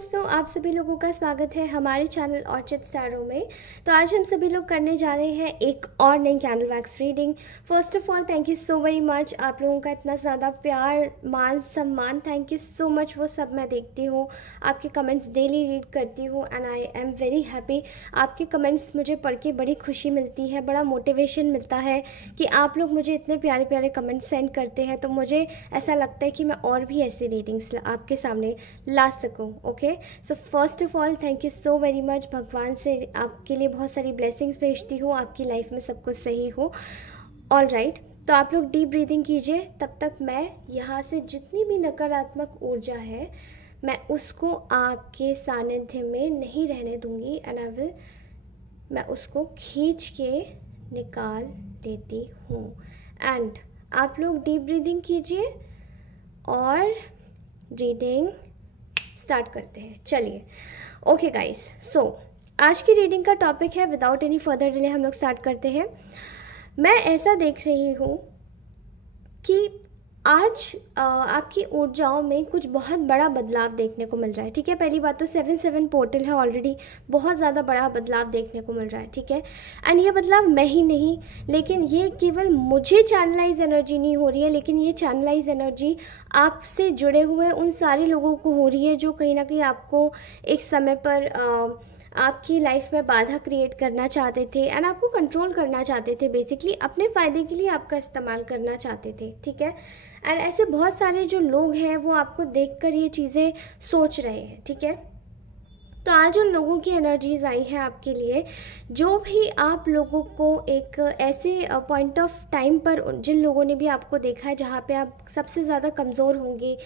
दोस्तों, आप सभी लोगों का स्वागत है हमारे चैनल ऑर्चिड स्टारों में। तो आज हम सभी लोग करने जा रहे हैं एक और नई candle wax reading. First of all thank you so very much, आप लोगों का इतना ज़्यादा प्यार, मान, सम्मान, थैंक यू सो मच। वो सब मैं देखती हूँ, आपके कमेंट्स डेली रीड करती हूँ and I am very happy. आपके कमेंट्स मुझे पढ़ के बड़ी खुशी मिलती है, बड़ा मोटिवेशन मिलता है कि आप लोग मुझे इतने प्यारे प्यारे कमेंट्स सेंड करते हैं। तो मुझे ऐसा लगता है कि मैं और भी ऐसी रीडिंग्स आपके सामने ला सकूं। Okay, so first of all thank you so very much. भगवान से आपके लिए बहुत सारी ब्लेसिंग्स भेजती हूँ, आपकी लाइफ में सब कुछ सही हो। ऑल राइट, तो आप लोग डीप ब्रीदिंग कीजिए। तब तक मैं यहाँ से जितनी भी नकारात्मक ऊर्जा है मैं उसको आपके सानिध्य में नहीं रहने दूंगी एंड मैं उसको खींच के निकाल देती हूँ। एंड आप लोग डीप ब्रीदिंग कीजिए और रीडिंग स्टार्ट करते हैं। चलिए, ओके गाइस, सो आज की रीडिंग का टॉपिक है, विदाउट एनी फर्दर डिले हम लोग स्टार्ट करते हैं। मैं ऐसा देख रही हूँ कि आज आपकी ऊर्जाओं में कुछ बहुत बड़ा बदलाव देखने को मिल रहा है। ठीक है, पहली बात तो 7-7 पोर्टल है, ऑलरेडी बहुत ज़्यादा बड़ा बदलाव देखने को मिल रहा है। ठीक है, एंड ये बदलाव मैं ही नहीं, लेकिन ये केवल मुझे चैनलाइज एनर्जी नहीं हो रही है, लेकिन ये चैनलाइज एनर्जी आपसे जुड़े हुए उन सारे लोगों को हो रही है जो कहीं ना कहीं आपको एक समय पर आपकी लाइफ में बाधा क्रिएट करना चाहते थे एंड आपको कंट्रोल करना चाहते थे, बेसिकली अपने फ़ायदे के लिए आपका इस्तेमाल करना चाहते थे। ठीक है, एंड ऐसे बहुत सारे जो लोग हैं वो आपको देखकर ये चीज़ें सोच रहे हैं। ठीक है, तो आज उन लोगों की एनर्जीज आई हैं आपके लिए, जो भी आप लोगों को एक ऐसे पॉइंट ऑफ टाइम पर, जिन लोगों ने भी आपको देखा है जहाँ पे आप सबसे ज़्यादा कमज़ोर होंगे,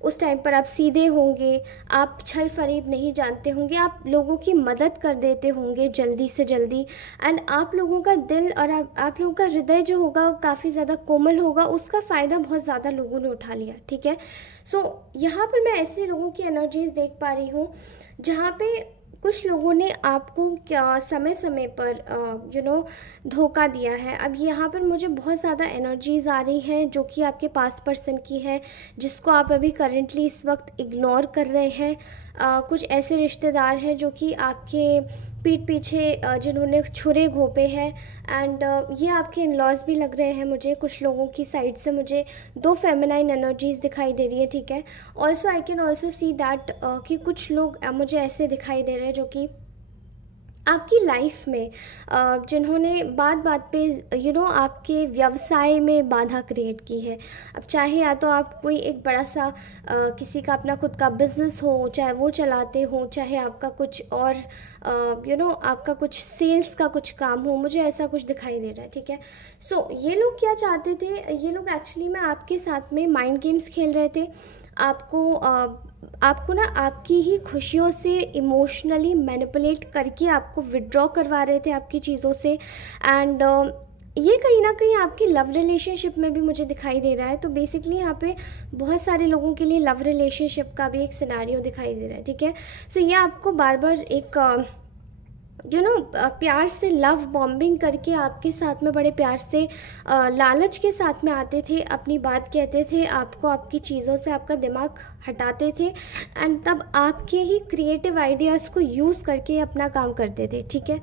उस टाइम पर आप सीधे होंगे, आप छल फरेब नहीं जानते होंगे, आप लोगों की मदद कर देते होंगे जल्दी से जल्दी, एंड आप लोगों का दिल और आप लोगों का हृदय जो होगा काफ़ी ज़्यादा कोमल होगा, उसका फ़ायदा बहुत ज़्यादा लोगों ने उठा लिया। ठीक है, सो यहाँ पर मैं ऐसे लोगों की एनर्जीज देख पा रही हूँ जहाँ पे कुछ लोगों ने आपको क्या समय समय पर धोखा दिया है। अब यहाँ पर मुझे बहुत ज़्यादा एनर्जीज आ रही हैं जो कि आपके पास पर्सन की है, जिसको आप अभी करेंटली इस वक्त इग्नोर कर रहे हैं। कुछ ऐसे रिश्तेदार हैं जो कि आपके पीठ पीछे जिन्होंने छुरे घोंपे हैं, एंड ये आपके इन लॉज भी लग रहे हैं मुझे। कुछ लोगों की साइड से मुझे 2 फेमिनाइन एनर्जीज दिखाई दे रही है। ठीक है, also I can also see that कि कुछ लोग मुझे ऐसे दिखाई दे रहे हैं जो कि आपकी लाइफ में जिन्होंने बात बात पे आपके व्यवसाय में बाधा क्रिएट की है। अब चाहे या तो आप कोई एक बड़ा सा किसी का अपना खुद का बिजनेस हो, चाहे वो चलाते हो, चाहे आपका कुछ और आपका कुछ सेल्स का कुछ काम हो, मुझे ऐसा कुछ दिखाई दे रहा है। ठीक है, सो ये लोग क्या चाहते थे, ये लोग एक्चुअली में आपके साथ में माइंड गेम्स खेल रहे थे। आपको ना आपकी ही खुशियों से इमोशनली मैनिपुलेट करके आपको विड्रॉ करवा रहे थे आपकी चीज़ों से, एंड ये कहीं ना कहीं आपके लव रिलेशनशिप में भी मुझे दिखाई दे रहा है। तो बेसिकली यहाँ पे बहुत सारे लोगों के लिए लव रिलेशनशिप का भी एक सिनेरियो दिखाई दे रहा है। ठीक है, सो ये आपको बार बार एक प्यार से लव बॉम्बिंग करके आपके साथ में बड़े प्यार से लालच के साथ में आते थे, अपनी बात कहते थे, आपको आपकी चीज़ों से आपका दिमाग हटाते थे, एंड तब आपके ही क्रिएटिव आइडियाज़ को यूज़ करके अपना काम करते थे। ठीक है,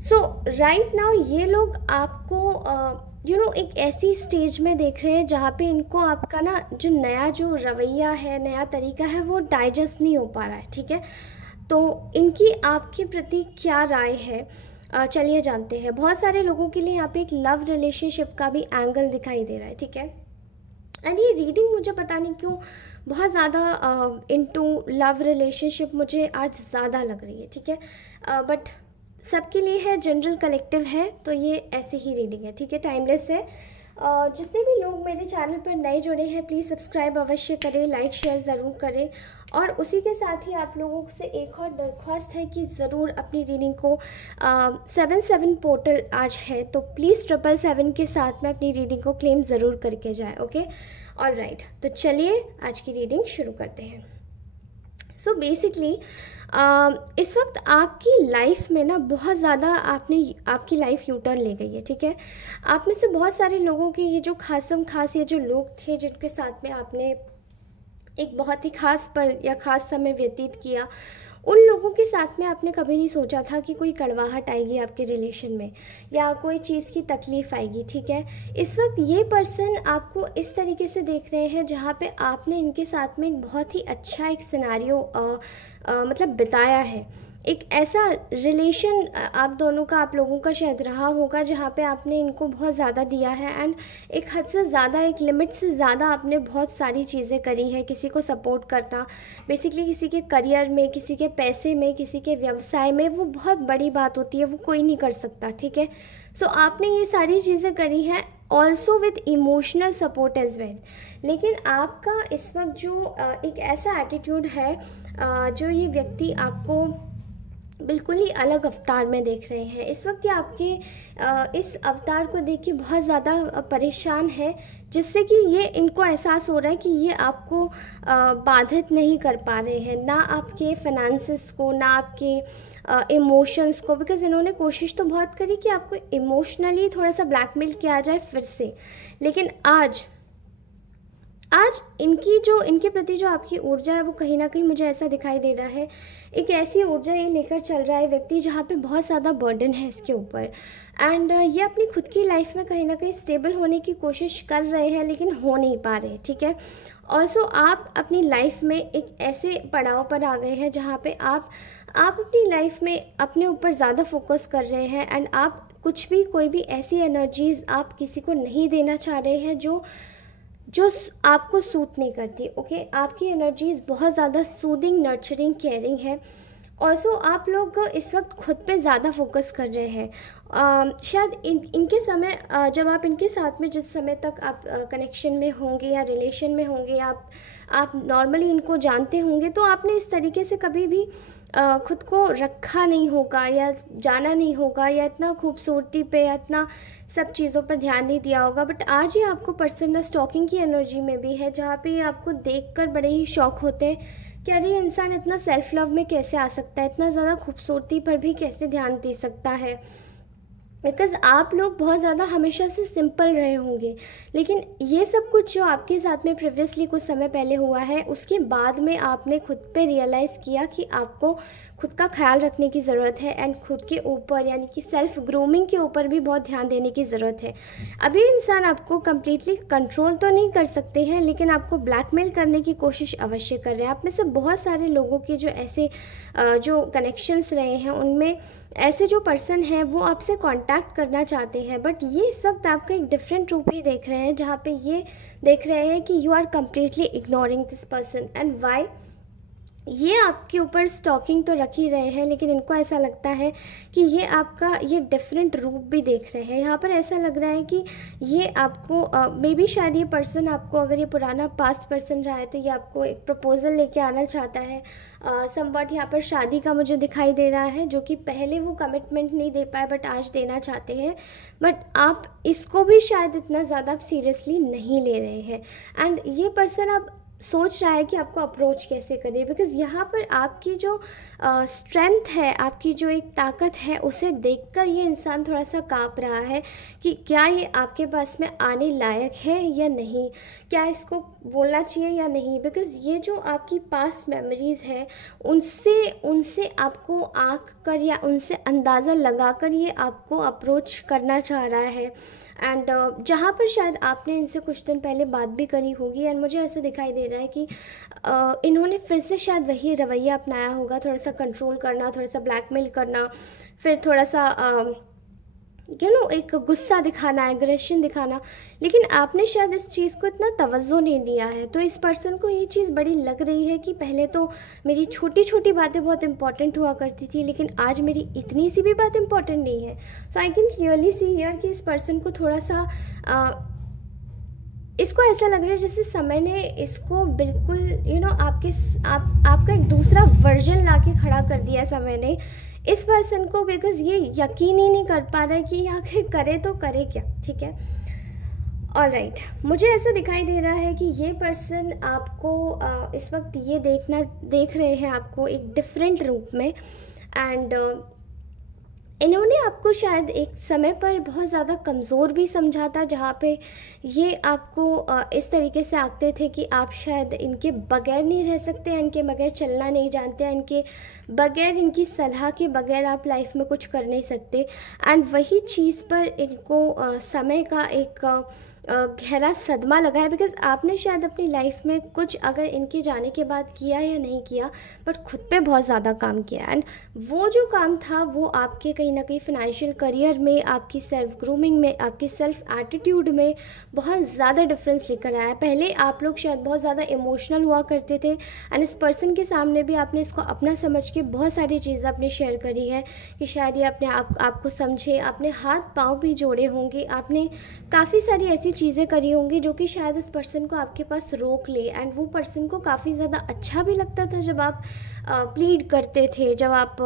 सो राइट नाउ ये लोग आपको एक ऐसी स्टेज में देख रहे हैं जहाँ पे इनको आपका ना जो नया जो रवैया है, नया तरीका है, वो डाइजेस्ट नहीं हो पा रहा है। ठीक है, तो इनकी आपके प्रति क्या राय है, चलिए जानते हैं। बहुत सारे लोगों के लिए यहाँ पे एक लव रिलेशनशिप का भी एंगल दिखाई दे रहा है। ठीक है, एंड ये रीडिंग मुझे पता नहीं क्यों बहुत ज़्यादा इनटू लव रिलेशनशिप मुझे आज ज़्यादा लग रही है। ठीक है, बट सबके लिए है, जनरल कलेक्टिव है, तो ये ऐसे ही रीडिंग है। ठीक है, टाइमलेस है। जितने भी लोग मेरे चैनल पर नए जुड़े हैं प्लीज़ सब्सक्राइब अवश्य करें, लाइक शेयर ज़रूर करें, और उसी के साथ ही आप लोगों से एक और दरख्वास्त है कि ज़रूर अपनी रीडिंग को 7-7 पोर्टल आज है, तो प्लीज़ 777 के साथ में अपनी रीडिंग को क्लेम ज़रूर करके जाए। ओके, ऑल राइट, तो चलिए आज की रीडिंग शुरू करते हैं। सो बेसिकली इस वक्त आपकी लाइफ में ना बहुत ज़्यादा आपकी लाइफ यू टर्न ले गई है। ठीक है, आप में से बहुत सारे लोगों के ये जो खास ये जो लोग थे जिनके साथ में आपने एक बहुत ही ख़ास पल या ख़ास समय व्यतीत किया, उन लोगों के साथ में आपने कभी नहीं सोचा था कि कोई कड़वाहट आएगी आपके रिलेशन में या कोई चीज़ की तकलीफ़ आएगी, ठीक है। इस वक्त ये पर्सन आपको इस तरीके से देख रहे हैं जहाँ पे आपने इनके साथ में एक बहुत ही अच्छा एक सिनेरियो मतलब बिताया है। एक ऐसा रिलेशन आप दोनों का, आप लोगों का शायद रहा होगा जहाँ पे आपने इनको बहुत ज़्यादा दिया है एंड एक हद से ज़्यादा, एक लिमिट से ज़्यादा आपने बहुत सारी चीज़ें करी है। किसी को सपोर्ट करना, बेसिकली किसी के करियर में, किसी के पैसे में, किसी के व्यवसाय में, वो बहुत बड़ी बात होती है, वो कोई नहीं कर सकता, ठीक है। सो आपने ये सारी चीज़ें करी हैं, also with emotional support as well. लेकिन आपका इस वक्त जो एक ऐसा एटीट्यूड है, जो ये व्यक्ति आपको बिल्कुल ही अलग अवतार में देख रहे हैं। इस वक्त ये आपके इस अवतार को देख के बहुत ज़्यादा परेशान है, जिससे कि ये इनको एहसास हो रहा है कि ये आपको बाधित नहीं कर पा रहे हैं, ना आपके फाइनेंसेस को, ना आपके इमोशंस को। बिकॉज़ इन्होंने कोशिश तो बहुत करी कि आपको इमोशनली थोड़ा सा ब्लैकमेल किया जाए फिर से, लेकिन आज इनके प्रति जो आपकी ऊर्जा है वो कहीं ना कहीं मुझे ऐसा दिखाई दे रहा है, एक ऐसी ऊर्जा ये लेकर चल रहा है व्यक्ति जहाँ पे बहुत ज़्यादा बर्डन है इसके ऊपर। एंड ये अपनी खुद की लाइफ में कहीं ना कहीं स्टेबल होने की कोशिश कर रहे हैं, लेकिन हो नहीं पा रहे, ठीक है। ऑल्सो आप अपनी लाइफ में एक ऐसे पड़ाव पर आ गए हैं जहाँ पे आप अपनी लाइफ में अपने ऊपर ज़्यादा फोकस कर रहे हैं एंड आप कोई भी ऐसी एनर्जीज़ आप किसी को नहीं देना चाह रहे हैं जो आपको सूट नहीं करती, ओके। आपकी एनर्जीज बहुत ज़्यादा सूदिंग, नर्चरिंग, केयरिंग है। ऑल्सो आप लोग इस वक्त खुद पे ज़्यादा फोकस कर रहे हैं। शायद इनके समय, जब आप इनके साथ में जिस समय तक आप कनेक्शन में होंगे या रिलेशन में होंगे, आप नॉर्मली इनको जानते होंगे, तो आपने इस तरीके से कभी भी खुद को रखा नहीं होगा या जाना नहीं होगा या इतना खूबसूरती पे या इतना सब चीज़ों पर ध्यान नहीं दिया होगा। बट आज ये आपको पर्सन स्टॉकिंग की एनर्जी में भी है, जहाँ पे आपको देखकर बड़े ही शौक होते हैं कि अरे इंसान इतना सेल्फ लव में कैसे आ सकता है, इतना ज़्यादा खूबसूरती पर भी कैसे ध्यान दे सकता है। बिकॉज़ आप लोग बहुत ज़्यादा हमेशा से सिंपल रहे होंगे, लेकिन ये सब कुछ जो आपके साथ में प्रीवियसली कुछ समय पहले हुआ है, उसके बाद में आपने खुद पे रियलाइज़ किया कि आपको खुद का ख्याल रखने की ज़रूरत है एंड खुद के ऊपर, यानी कि सेल्फ ग्रूमिंग के ऊपर भी बहुत ध्यान देने की ज़रूरत है। अभी इंसान आपको कम्प्लीटली कंट्रोल तो नहीं कर सकते हैं, लेकिन आपको ब्लैकमेल करने की कोशिश अवश्य कर रहे हैं। आप में से बहुत सारे लोगों के जो ऐसे जो कनेक्शंस रहे हैं, उनमें ऐसे जो पर्सन हैं वो आपसे कांटेक्ट करना चाहते हैं, बट ये इस वक्त आपका एक डिफरेंट रूप ही देख रहे हैं, जहाँ पे ये देख रहे हैं कि you are completely ignoring this person. And why? ये आपके ऊपर स्टॉकिंग तो रख ही रहे हैं, लेकिन इनको ऐसा लगता है कि ये आपका ये डिफरेंट रूप भी देख रहे हैं। यहाँ पर ऐसा लग रहा है कि ये आपको मे बी शायद ये पर्सन आपको, अगर ये पुराना पास्ट पर्सन रहा है, तो ये आपको एक प्रपोजल लेके आना चाहता है। समवट यहाँ पर शादी का मुझे दिखाई दे रहा है, जो कि पहले वो कमिटमेंट नहीं दे पाए बट आज देना चाहते हैं। बट आप इसको भी शायद इतना ज़्यादा सीरियसली नहीं ले रहे हैं। एंड ये पर्सन अब सोच रहा है कि आपको अप्रोच कैसे करें, बिकॉज़ यहाँ पर आपकी जो स्ट्रेंथ है, आपकी जो एक ताकत है, उसे देखकर ये इंसान थोड़ा सा काँप रहा है कि क्या ये आपके पास में आने लायक है या नहीं, क्या इसको बोलना चाहिए या नहीं। बिकॉज़ ये जो आपकी पास्ट मेमोरीज़ है, उनसे आपको आँख कर या उनसे अंदाज़ा लगा कर ये आपको अप्रोच करना चाह रहा है। एंड जहाँ पर शायद आपने इनसे कुछ दिन पहले बात भी करी होगी, एंड मुझे ऐसा दिखाई दे रहा है कि इन्होंने फिर से शायद वही रवैया अपनाया होगा, थोड़ा सा कंट्रोल करना, थोड़ा सा ब्लैकमेल करना, फिर थोड़ा सा एक गुस्सा दिखाना, एग्रेशन दिखाना। लेकिन आपने शायद इस चीज़ को इतना तवज्जो नहीं दिया है। तो इस पर्सन को ये चीज़ बड़ी लग रही है कि पहले तो मेरी छोटी छोटी बातें बहुत इंपॉर्टेंट हुआ करती थी, लेकिन आज मेरी इतनी सी भी बात इंपॉर्टेंट नहीं है। So I can clearly see here कि इस पर्सन को थोड़ा सा इसको ऐसा लग रहा है जैसे समय ने इसको बिल्कुल आपका एक दूसरा वर्जन ला के खड़ा कर दिया समय ने इस पर्सन को, बिकॉज ये यकीन ही नहीं कर पा रहा है कि आखिर करे तो करे क्या। ठीक है, ऑलराइट, मुझे ऐसा दिखाई दे रहा है कि ये पर्सन आपको इस वक्त ये देख रहे हैं आपको एक डिफरेंट रूप में। एंड इन्होंने आपको शायद एक समय पर बहुत ज़्यादा कमज़ोर भी समझा था, जहाँ पे ये आपको इस तरीके से आंकते थे कि आप शायद इनके बगैर नहीं रह सकते, इनके बगैर चलना नहीं जानते, इनके बगैर, इनकी सलाह के बगैर आप लाइफ में कुछ कर नहीं सकते। एंड वही चीज़ पर इनको समय का एक गहरा सदमा लगा है, बिकॉज़ आपने शायद अपनी लाइफ में कुछ अगर इनके जाने के बाद किया या नहीं किया, बट खुद पे बहुत ज़्यादा काम किया। एंड वो जो काम था वो आपके कहीं ना कहीं फिनेंशियल करियर में, आपकी सेल्फ ग्रूमिंग में, आपके सेल्फ एटीट्यूड में बहुत ज़्यादा डिफरेंस लेकर आया। पहले आप लोग शायद बहुत ज़्यादा इमोशनल हुआ करते थे, एंड इस पर्सन के सामने भी आपने इसको अपना समझ के बहुत सारी चीज़ें आपने शेयर करी है कि शायद ये अपने आपको समझे। आपने हाथ पाँव भी जोड़े होंगे, आपने काफ़ी सारी ऐसी चीज़ें करी होंगी जो कि शायद इस पर्सन को आपके पास रोक ले। एंड वो पर्सन को काफ़ी ज़्यादा अच्छा भी लगता था जब आप प्लीड करते थे, जब आप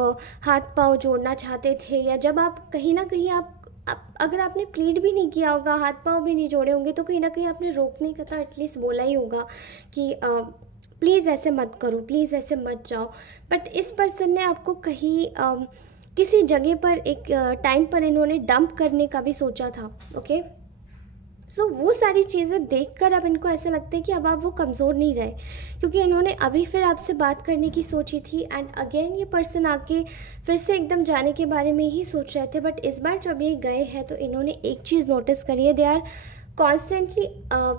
हाथ पाँव जोड़ना चाहते थे, या जब आप कहीं ना कहीं अगर आपने प्लीड भी नहीं किया होगा, हाथ पाँव भी नहीं जोड़े होंगे, तो कहीं ना कहीं आपने रोकने का तो एटलीस्ट बोला ही होगा कि प्लीज़ ऐसे मत करो, प्लीज़ ऐसे मत जाओ। बट इस पर्सन ने आपको कहीं किसी जगह पर एक टाइम पर इन्होंने डंप करने का भी सोचा था। ओके, सो वो सारी चीज़ें देखकर अब इनको ऐसा लगता है कि अब आप वो कमज़ोर नहीं रहे, क्योंकि इन्होंने अभी फिर आपसे बात करने की सोची थी। एंड अगेन ये पर्सन आके फिर से एकदम जाने के बारे में ही सोच रहे थे, बट इस बार जब ये गए हैं तो इन्होंने एक चीज़ नोटिस करी है, they are constantly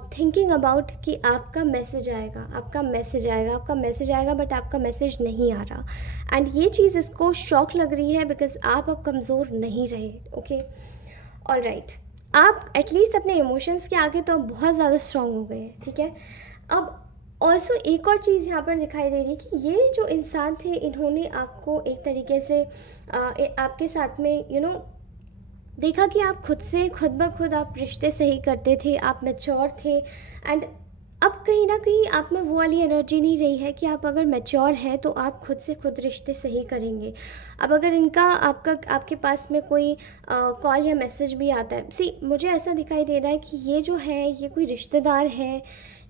thinking about कि आपका मैसेज आएगा, आपका मैसेज आएगा, आपका मैसेज आएगा, बट आपका मैसेज नहीं आ रहा। एंड ये चीज़ इसको शॉक लग रही है, बिकॉज आप अब कमज़ोर नहीं रहे। ओके, ऑलराइट, आप एटलीस्ट अपने इमोशंस के आगे तो बहुत ज़्यादा स्ट्रॉन्ग हो गए हैं। ठीक है, अब ऑल्सो एक और चीज़ यहाँ पर दिखाई दे रही है कि ये जो इंसान थे, इन्होंने आपको एक तरीके से आपके साथ में देखा कि आप खुद ब खुद आप रिश्ते सही करते थे, आप मैच्योर थे। एंड अब कहीं ना कहीं आप में वो वाली एनर्जी नहीं रही है कि आप अगर मैच्योर हैं तो आप खुद से खुद रिश्ते सही करेंगे। अब अगर इनका आपके पास में कोई कॉल या मैसेज भी आता है, मुझे ऐसा दिखाई दे रहा है कि ये जो है, ये कोई रिश्तेदार है,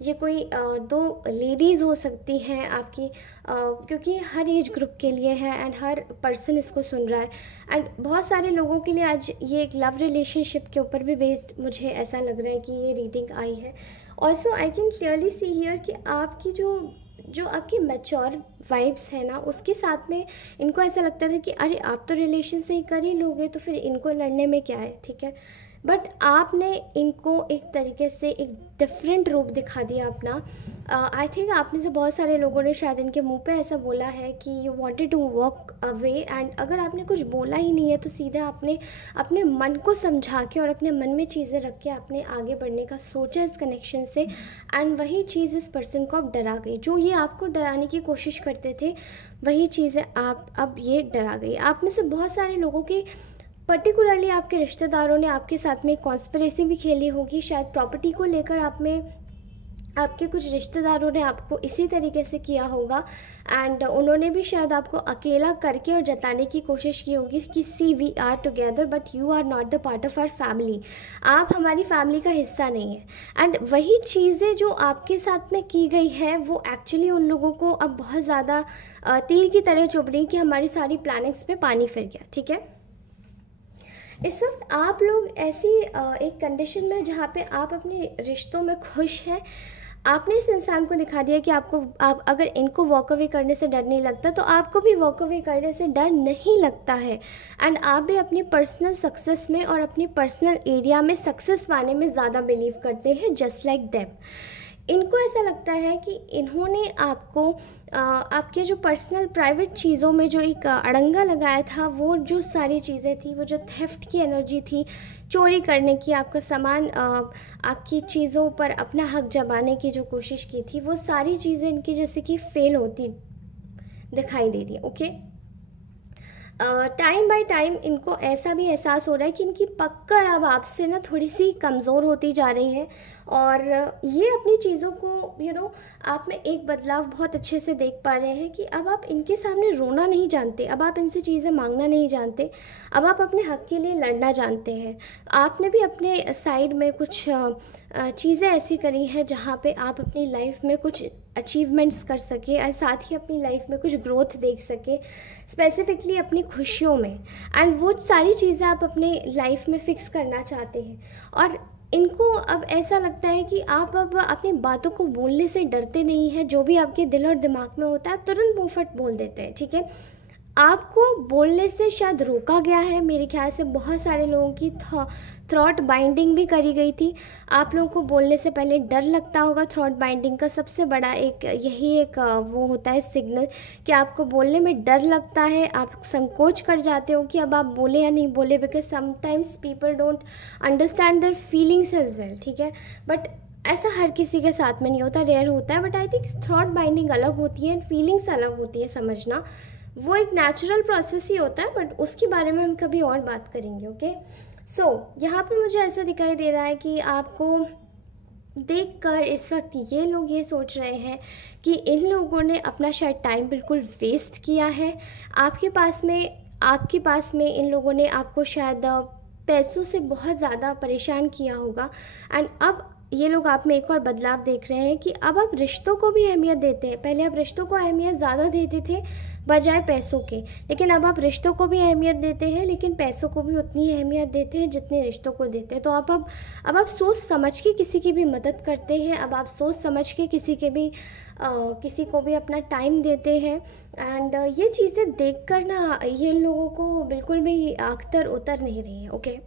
ये कोई दो लेडीज़ हो सकती हैं आपकी, क्योंकि हर एज ग्रुप के लिए है एंड हर पर्सन इसको सुन रहा है। एंड बहुत सारे लोगों के लिए आज ये एक लव रिलेशनशिप के ऊपर भी बेस्ड मुझे ऐसा लग रहा है कि ये रीडिंग आई है। Also I can clearly see here कि आपकी जो आपकी मैच्योर वाइब्स है ना, उसके साथ में इनको ऐसा लगता था कि अरे आप तो रिलेशन से ही कर ही लोगे, तो फिर इनको लड़ने में क्या है। ठीक है, बट आपने इनको एक तरीके से एक डिफरेंट रूप दिखा दिया अपना। आई थिंक आप में से बहुत सारे लोगों ने शायद इनके मुंह पे ऐसा बोला है कि you wanted to walk away, and अगर आपने कुछ बोला ही नहीं है तो सीधा आपने अपने मन को समझा के और अपने मन में चीज़ें रख के आपने आगे बढ़ने का सोचा इस कनेक्शन से। एंड वही चीज़ इस पर्सन को अब डरा गई, जो ये आपको डराने की कोशिश करते थे, वही चीज़ें आप अब ये डरा गई। आप में से बहुत सारे लोगों के, पर्टिकुलरली आपके रिश्तेदारों ने आपके साथ में कॉन्स्पिरेसी भी खेली होगी, शायद प्रॉपर्टी को लेकर आपके कुछ रिश्तेदारों ने आपको इसी तरीके से किया होगा। एंड उन्होंने भी शायद आपको अकेला करके और जताने की कोशिश की होगी कि see we are together but you are not the part of our family, आप हमारी फैमिली का हिस्सा नहीं है। एंड वही चीज़ें जो आपके साथ में की गई है वो एक्चुअली उन लोगों को अब बहुत ज़्यादा तीर की तरह चुभ रही कि हमारी सारी प्लानिंग्स पे पानी फिर गया। ठीक है, इस वक्त आप लोग ऐसी एक कंडीशन में जहाँ पे आप अपने रिश्तों में खुश हैं। आपने इस इंसान को दिखा दिया कि आप अगर इनको वॉक अवे करने से डर नहीं लगता तो आपको भी वॉक अवे करने से डर नहीं लगता है। एंड आप भी अपनी पर्सनल सक्सेस में और अपनी पर्सनल एरिया में सक्सेस पाने में ज़्यादा बिलीव करते हैं, जस्ट लाइक देम। इनको ऐसा लगता है कि इन्होंने आपको आपके जो पर्सनल प्राइवेट चीज़ों में जो एक अड़ंगा लगाया था, वो जो सारी चीज़ें थी, वो जो थेफ्ट की एनर्जी थी, चोरी करने की, आपका सामान, आपकी चीज़ों पर अपना हक जमाने की जो कोशिश की थी, वो सारी चीज़ें इनकी जैसे कि फेल होती दिखाई दे रही है। ओके, टाइम बाय टाइम इनको ऐसा भी एहसास हो रहा है कि इनकी पकड़ अब आपसे ना थोड़ी सी कमज़ोर होती जा रही है, और ये अपनी चीज़ों को आप में एक बदलाव बहुत अच्छे से देख पा रहे हैं कि अब आप इनके सामने रोना नहीं जानते, अब आप इनसे चीज़ें मांगना नहीं जानते, अब आप अपने हक के लिए लड़ना जानते हैं। आपने भी अपने साइड में कुछ चीज़ें ऐसी करी हैं जहाँ पे आप अपनी लाइफ में कुछ अचीवमेंट्स कर सके और साथ ही अपनी लाइफ में कुछ ग्रोथ देख सके, स्पेसिफिकली अपनी खुशियों में। एंड वो सारी चीज़ें आप अपने लाइफ में फ़िक्स करना चाहते हैं, और इनको अब ऐसा लगता है कि आप अब अपनी बातों को बोलने से डरते नहीं हैं। जो भी आपके दिल और दिमाग में होता है आप तुरंत मुँह फट बोल देते हैं, ठीक है। आपको बोलने से शायद रोका गया है, मेरे ख्याल से बहुत सारे लोगों की थ्रॉट बाइंडिंग भी करी गई थी। आप लोगों को बोलने से पहले डर लगता होगा। थ्रॉट बाइंडिंग का सबसे बड़ा यही एक वो होता है सिग्नल कि आपको बोलने में डर लगता है, आप संकोच कर जाते हो कि अब आप बोले या नहीं बोले, because sometimes people don't understand their feelings as well, ठीक है। बट ऐसा हर किसी के साथ में नहीं होता, रेयर होता है। But I think throat binding अलग होती है एंड फीलिंग्स अलग होती है, समझना वो एक नेचुरल प्रोसेस ही होता है, बट उसके बारे में हम कभी और बात करेंगे, ओके। सो यहाँ पर मुझे ऐसा दिखाई दे रहा है कि आपको देखकर इस वक्त ये लोग ये सोच रहे हैं कि इन लोगों ने अपना शायद टाइम बिल्कुल वेस्ट किया है। आपके पास में इन लोगों ने आपको शायद पैसों से बहुत ज़्यादा परेशान किया होगा। एंड अब ये लोग आप में एक और बदलाव देख रहे हैं कि अब आप रिश्तों को भी अहमियत देते हैं। पहले आप रिश्तों को अहमियत ज़्यादा देते थे बजाय पैसों के, लेकिन अब आप रिश्तों को भी अहमियत देते हैं, लेकिन पैसों को भी उतनी अहमियत देते हैं जितने रिश्तों को देते हैं। तो अब आप सोच समझ के किसी की भी मदद करते हैं, अब आप सोच समझ के किसी को भी अपना टाइम देते हैं। एंड ये चीज़ें देख कर ना ये लोगों को बिल्कुल भी आँख उतर नहीं रही है, ओके।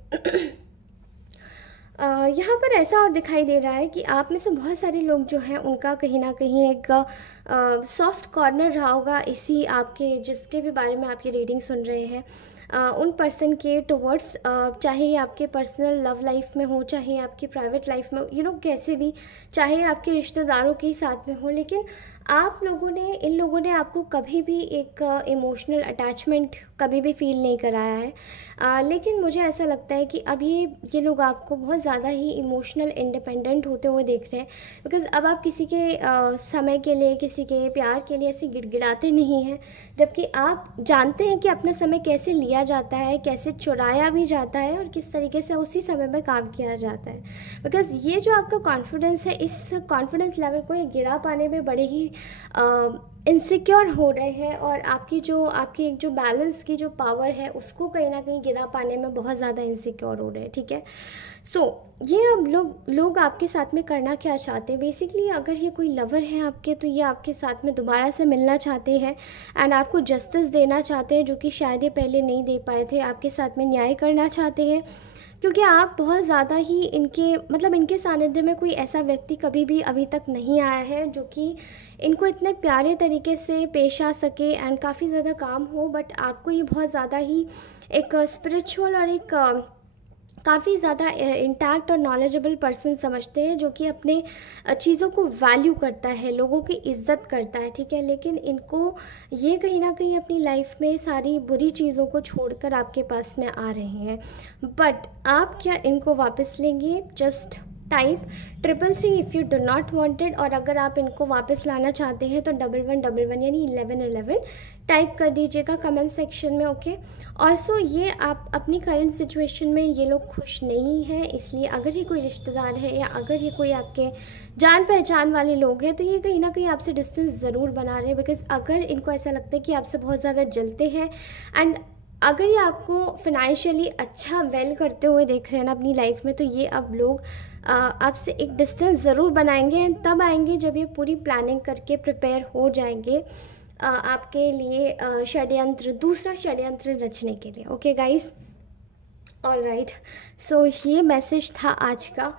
यहाँ पर ऐसा और दिखाई दे रहा है कि आप में से बहुत सारे लोग जो हैं उनका कहीं ना कहीं एक सॉफ्ट कॉर्नर रहा होगा इसी आपके जिसके भी बारे में आप ये रीडिंग सुन रहे हैं, उन पर्सन के टुवर्ड्स, चाहे ये आपके पर्सनल लव लाइफ में हो, चाहे आपकी प्राइवेट लाइफ में कैसे भी, चाहे आपके रिश्तेदारों के साथ में हो, लेकिन इन लोगों ने आपको कभी भी एक इमोशनल अटैचमेंट कभी भी फील नहीं कराया है। लेकिन मुझे ऐसा लगता है कि अब ये लोग आपको बहुत ज़्यादा ही इमोशनल इंडिपेंडेंट होते हुए देख रहे हैं, बिकॉज़ अब आप किसी के समय के लिए, किसी के प्यार के लिए ऐसे गिड़गिड़ाते नहीं हैं, जबकि आप जानते हैं कि अपना समय कैसे लिया जाता है, कैसे चुराया भी जाता है और किस तरीके से उसी समय में काम किया जाता है। बिकॉज़ ये जो आपका कॉन्फिडेंस है, इस कॉन्फिडेंस लेवल को ये गिरा पाने में बड़े ही इनसिक्योर हो रहे हैं, और आपकी जो बैलेंस की जो पावर है उसको कहीं ना कहीं गिरा पाने में बहुत ज़्यादा इनसिक्योर हो रहे हैं, ठीक है। सो ये अब लोग आपके साथ में करना क्या चाहते हैं बेसिकली, अगर ये कोई लवर है आपके तो ये आपके साथ में दोबारा से मिलना चाहते हैं एंड आपको जस्टिस देना चाहते हैं, जो कि शायद ये पहले नहीं दे पाए थे। आपके साथ में न्याय करना चाहते हैं, क्योंकि आप बहुत ज़्यादा ही इनके सानिध्य में कोई ऐसा व्यक्ति कभी भी अभी तक नहीं आया है जो कि इनको इतने प्यारे तरीके से पेश आ सके एंड काफ़ी ज़्यादा काम हो। बट आपको ये बहुत ज़्यादा ही एक स्पिरिचुअल और एक काफ़ी ज़्यादा इंटैक्ट और नॉलेजेबल पर्सन समझते हैं, जो कि अपने चीज़ों को वैल्यू करता है, लोगों की इज्जत करता है, ठीक है। लेकिन इनको ये कहीं ना कहीं अपनी लाइफ में सारी बुरी चीज़ों को छोड़कर आपके पास में आ रहे हैं। बट आप क्या इनको वापस लेंगे? Just type 333 if you do not wanted, और अगर आप इनको वापस लाना चाहते हैं तो 1111 यानी 1111 टाइप कर दीजिएगा कमेंट सेक्शन में, ओके। ऑल्सो ये आप अपनी करंट सिचुएशन में ये लोग खुश नहीं हैं, इसलिए अगर ये कोई रिश्तेदार है या अगर ये कोई आपके जान पहचान वाले लोग हैं तो ये कहीं ना कहीं आपसे डिस्टेंस ज़रूर बना रहे हैं, बिकॉज अगर इनको ऐसा लगता है कि आपसे बहुत ज़्यादा जलते हैं एंड अगर ये आपको फिनेंशियली अच्छा वेल करते हुए देख रहे हैं ना अपनी लाइफ में, तो ये अब लोग आपसे एक डिस्टेंस ज़रूर बनाएंगे एंड तब आएंगे जब ये पूरी प्लानिंग करके प्रिपेयर हो जाएंगे आपके लिए दूसरा षड्यंत्र रचने के लिए, ओके गाइस। ऑलराइट, सो ये मैसेज था आज का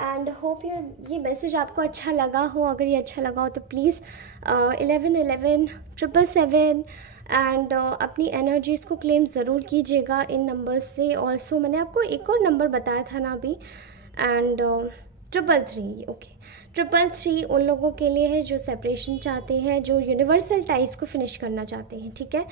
एंड होप ये मैसेज आपको अच्छा लगा हो। अगर ये अच्छा लगा हो तो प्लीज़ 1111 777 एंड अपनी एनर्जीज़ को क्लेम ज़रूर कीजिएगा इन नंबर्स से। ऑल्सो मैंने आपको एक और नंबर बताया था ना अभी, एंड 333, ओके। 333 उन लोगों के लिए है जो सेपरेशन चाहते हैं, जो यूनिवर्सल टाइज को फिनिश करना चाहते हैं, ठीक है।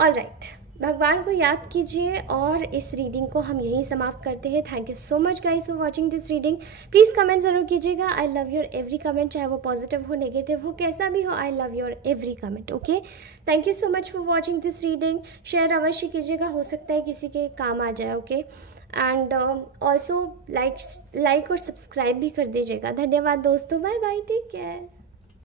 ऑलराइट, भगवान को याद कीजिए और इस रीडिंग को हम यहीं समाप्त करते हैं। Thank you so much guys for watching this reading. Please comment ज़रूर कीजिएगा। I love your every comment, चाहे वो पॉजिटिव हो, नेगेटिव हो, कैसा भी हो। I love your every comment, okay. Thank you so much for watching this reading. Share अवश्य कीजिएगा, हो सकता है किसी के काम आ जाए, ओके। एंड ऑल्सो लाइक और सब्सक्राइब भी कर दीजिएगा। धन्यवाद दोस्तों, बाय बाय, टेक केयर।